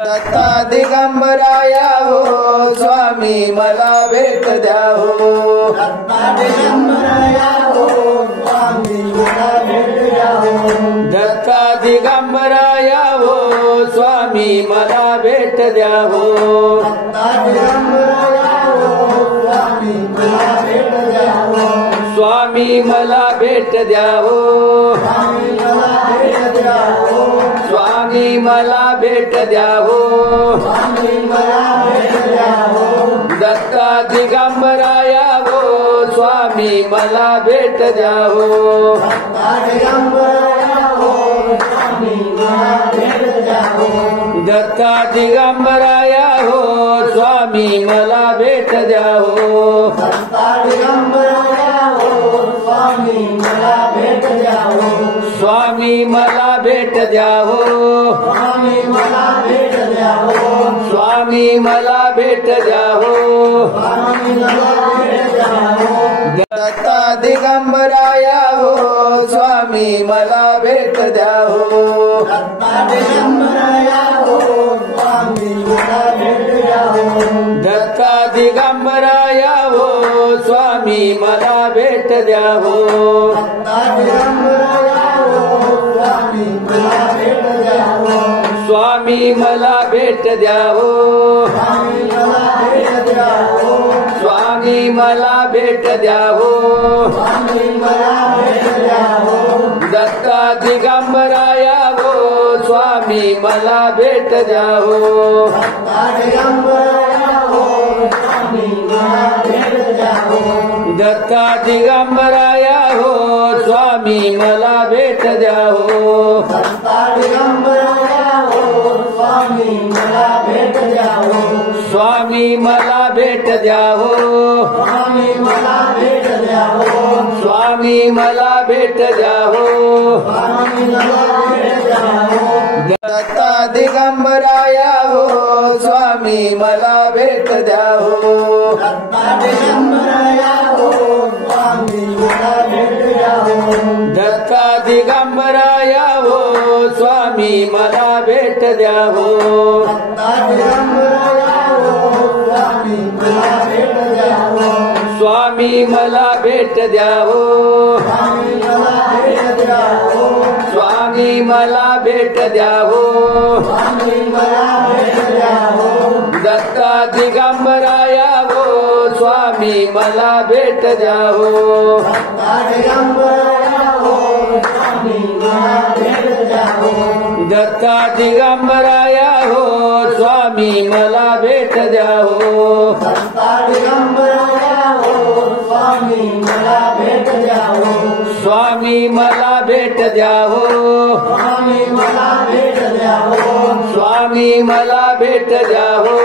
दत्ता दिगंबराया हो स्वामी मला भेट द्या हो। दत्ता दिगंबराया हो स्वामी मला भेट द्या हो। दत्ता दिगंबराया हो स्वामी मला भेट द्या हो। दत्ता दिगंबराया हो स्वामी मला भेट द्या हो। स्वामी मला भेट द्या हो। स्वामी मला भेट द्या हो। स्वामी मला भेट द्या हो। स्वामी मला भेट द्या हो। दत्ता दिगंबराया हो स्वामी मला भेट द्या हो। दत्ता दिगंबराया हो स्वामी मला भेट द्या हो। दत्ता दिगंबराया हो स्वामी मला भेट द्या हो। दत्ता दिगंबराया हो स्वामी मला भेट द्या हो। स्वामी मला भेट द्या हो। स्वामी मला भेट द्या हो। स्वामी मला भेट द्या हो। स्वामी मला भेट द्या हो। दत्ता दिगंबराया हो स्वामी मला भेट द्या हो। दत्ता दिगंबराया हो स्वामी मला भेट द्या हो। दत्ता दिगंबराया हो स्वामी मला भेट द्या हो। दत्ता दिगंबराया हो स्वामी मला भेट द्या हो। स्वामी मला भेट द्या हो। स्वामी मला भेट द्या हो। स्वामी मला भेट द्या हो। स्वामी मला भेट द्या हो। दत्ता दिगंबराया हो स्वामी मला भेट द्या हो। दत्ता दिगंबराया हो स्वामी मला भेट द्या हो। दत्ता दिगंबराया हो स्वामी मला भेट द्या हो। दत्ता दिगंबराया हो स्वामी मला भेट द्या हो। स्वामी मला भेट द्या हो। स्वामी मला भेट द्या हो। स्वामी मला भेट द्या हो। स्वामी मला भेट द्या हो। दत्ता दिगंबराया हो स्वामी मला भेट द्या हो। दत्ता दिगंबराया हो स्वामी मला भेट द्या हो। दत्ता दिगंबराया हो स्वामी मला भेट द्या हो। दत्ता दिगंबराया हो स्वामी मला भेट द्या हो। स्वामी मला भेट द्या हो। स्वामी मला भेट द्या हो। स्वामी मला भेट द्या हो। स्वामी मला भेट द्या हो। दत्ता दिगंबराया हो स्वामी मला भेट द्या हो। दत्ता दिगंबराया हो स्वामी मला भेट द्या हो। दत्ता दिगंबराया हो स्वामी मला भेट द्या हो। दत्ता दिगंबराया हो स्वामी मला भेट द्या हो। स्वामी मला भेट द्या हो। स्वामी मला भेट द्या हो। स्वामी मला भेट द्या हो।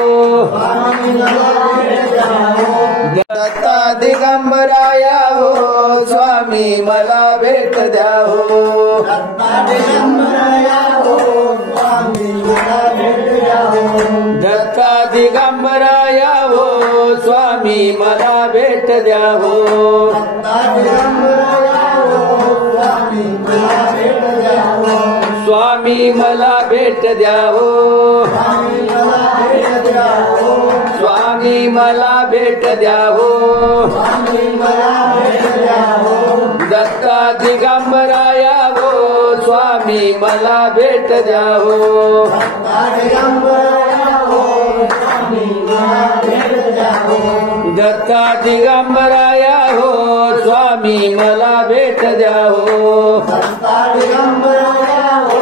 स्वामी मला भेट द्या हो। दत्ता दिगंबराया हो स्वामी मला भेट द्या हो। दत्ता दिगंबराया हो स्वामी मला भेट द्या हो। दत्ता दिगंबराया हो स्वामी मला भेट द्या हो। दत्ता दिगंबराया हो स्वामी मला भेट द्या हो। स्वामी मला भेट द्या हो। स्वामी मला भेट द्या हो। स्वामी मला भेट द्या हो। स्वामी मला भेट द्या हो। दत्ता दिगंबराया हो स्वामी मला भेट द्या हो। दत्ता दिगंबराया हो स्वामी मला भेट द्या हो। दत्ता दिगंबराया हो स्वामी मला भेट द्या हो। दत्ता दिगंबराया हो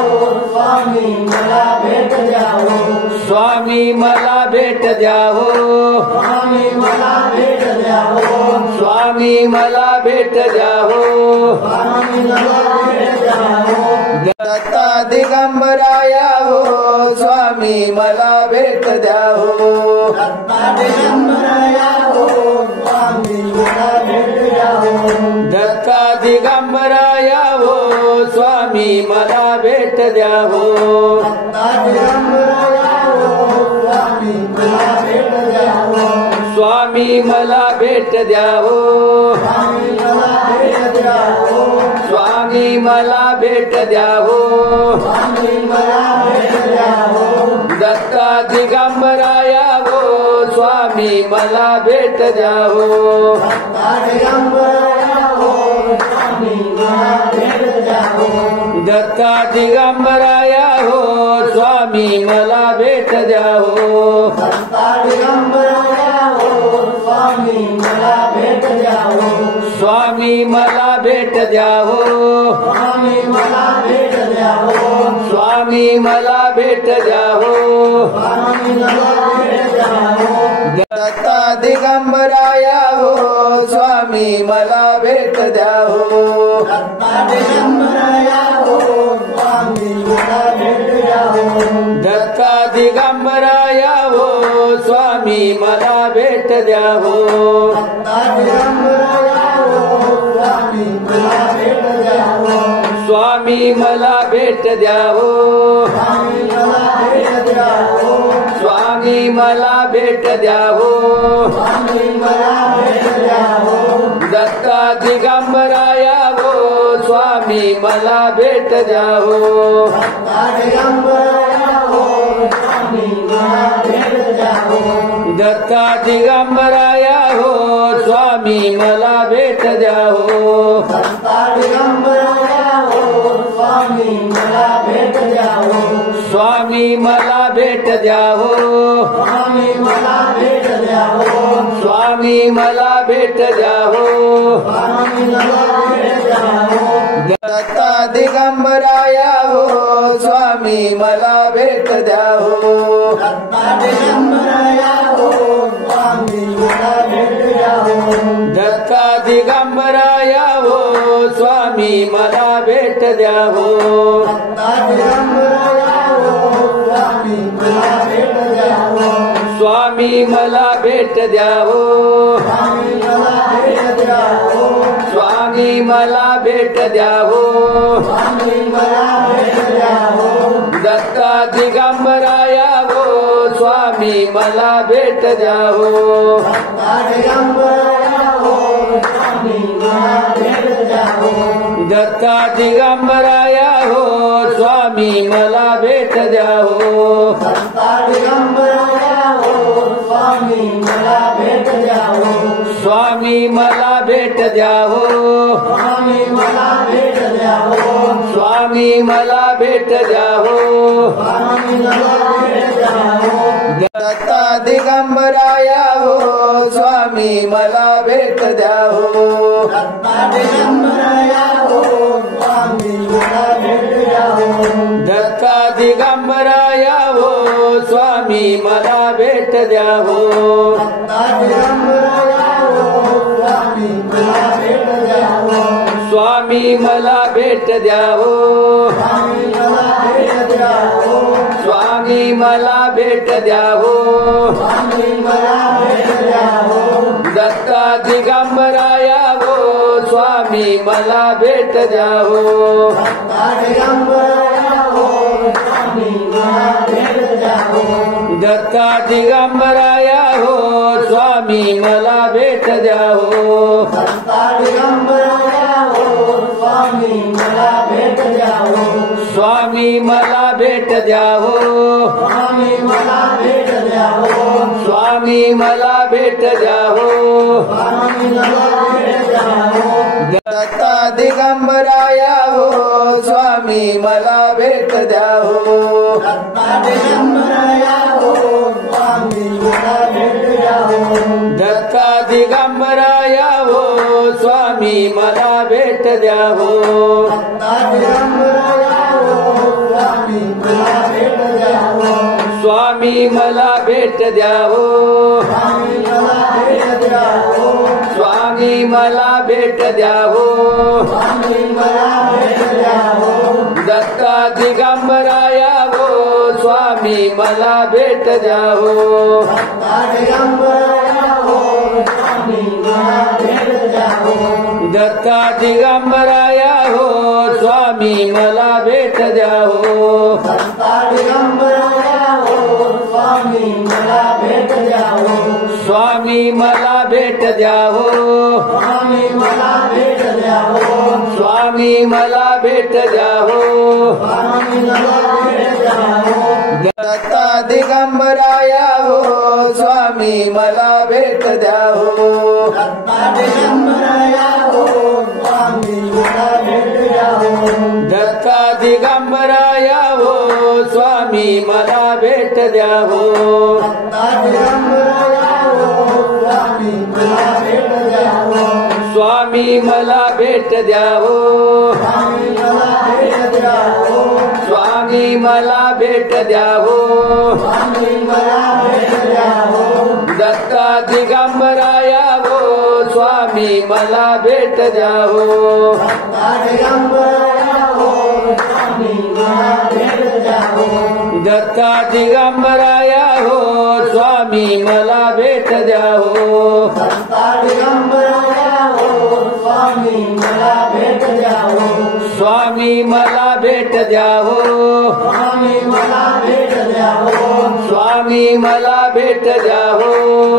स्वामी मला भेट द्या हो। स्वामी मला भेट द्या हो। स्वामी मला भेट द्या हो। स्वामी मला भेट द्या हो। स्वामी मला भेट द्या हो। दत्ता दिगंबराया हो स्वामी मला भेट द्या हो। दत्ता दिगंबराया हो स्वामी मला भेट द्या हो। दत्ता दिगंबराया हो स्वामी मला भेट द्या हो। दत्ता दिगंबराया हो स्वामी मला भेट द्या हो। स्वामी मला भेट द्या हो। स्वामी मला भेट द्या हो। स्वामी मला भेट द्या हो। स्वामी मला भेट द्या हो। दत्ता दिगंबराया हो स्वामी मला भेट द्या हो दत्ता दिगंबराया हो स्वामी मला भेट द्या हो स्वामी मला भेट द्या हो स्वामी मला भेट द्या हो दत्ता दिगंबराया हो स्वामी मला भेट द्या हो दत्ता दिगंबराया हो स्वामी मला भेट द्या हो स्वामी मला भेट द्या हो स्वामी मला भेट द्या हो दत्ता दिगंबराया हो स्वामी मला भेट द्या हो दत्ता दिगंबराया हो स्वामी मला भेट द्या हो स्वामी मला भेट द्या हो स्वामी मला भेट द्या हो दत्ता दिगंबराया हो स्वामी मला भेट द्या हो दत्ता दिगंबराया हो स्वामी मला भेट द्या हो स्वामी मला भेट द्या हो स्वामी मला भेट द्या हो दत्ता दिगंबराया हो स्वामी मला भेट द्या हो दत्ता दिगंबराया हो स्वामी मला भेट द्या हो स्वामी मला भेट द्या हो स्वामी मला भेट द्या हो दत्ता दिगंबराया हो स्वामी मला भेट द्या हो दत्ता दिगंबराया हो स्वामी मला भेट द्या हो स्वामी मला भेट द्या हो स्वामी मला भेट द्या हो दत्ता दिगंबराया हो स्वामी मला भेट द्या हो दत्ता दिगंबराया हो स्वामी मला भेट द्या हो स्वामी मला भेट द्या हो स्वामी मला भेट द्या हो दत्ता दिगंबराया हो स्वामी मला भेट द्या हो दत्ता दिगंबराया हो स्वामी मला भेट द्या हो स्वामी मला भेट द्या हो स्वामी मला भेट द्या हो दत्ता दिगंबराया हो स्वामी मला भेट द्या हो दत्ता दिगंबराया हो स्वामी मला भेट द्या हो स्वामी मला भेट द्या हो स्वामी मला भेट द्या हो दत्ता दिगंबराया हो स्वामी मला भेट द्या हो दत्ता दिगंबराया हो स्वामी मला भेट द्या हो दत्ता दिगंबराया हो स्वामी मला भेट द्या हो दत्ता दिगंबराया हो स्वामी मला भेट द्या हो स्वामी मला भेट द्या हो स्वामी मला भेट द्या हो स्वामी मला भेट द्या हो स्वामी मला भेट द्या हो दत्ता दिगंबराया हो स्वामी मला भेट द्या हो दत्ता दिगंबराया हो स्वामी मला भेट द्या हो दत्ता दिगंबराया हो स्वामी मला भेट द्या हो दत्ता दिगंबराया हो स्वामी मला भेट द्या हो स्वामी मला भेट द्या हो स्वामी मला भेट द्या हो स्वामी मला भेट द्या हो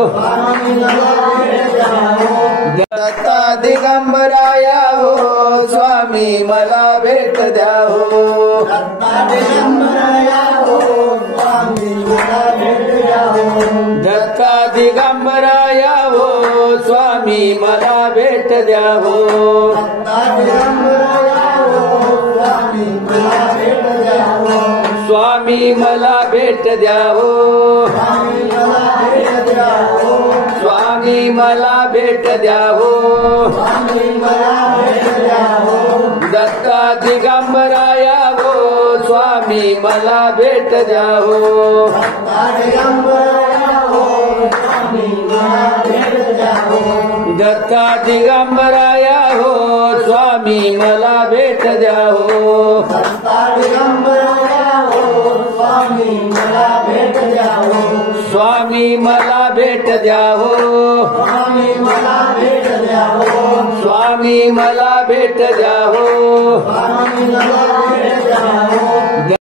स्वामी मला भेट द्या हो दत्ता दिगंबराया हो स्वामी मला भेट द्या हो दत्ता दिगंबराया हो स्वामी मला भेट द्या हो दत्ता दिगंबराया हो स्वामी मला भेट द्या हो दत्ता दिगंबराया हो स्वामी मला भेट द्या हो स्वामी मला भेट द्या हो स्वामी मला भेट द्या हो स्वामी मला भेट द्या हो स्वामी मला भेट द्या हो दत्ता दिगंबराया हो स्वामी मला भेट द्या हो दत्ता दिगंबराया हो स्वामी मला भेट द्या हो दत्ता दिगंबराया हो स्वामी मला भेट द्या हो दत्ता दिगंबराया हो स्वामी मला भेट द्या हो स्वामी मला भेट द्या हो स्वामी मला भेट द्या हो स्वामी मला भेट द्या हो स्वामी मला भेट द्या हो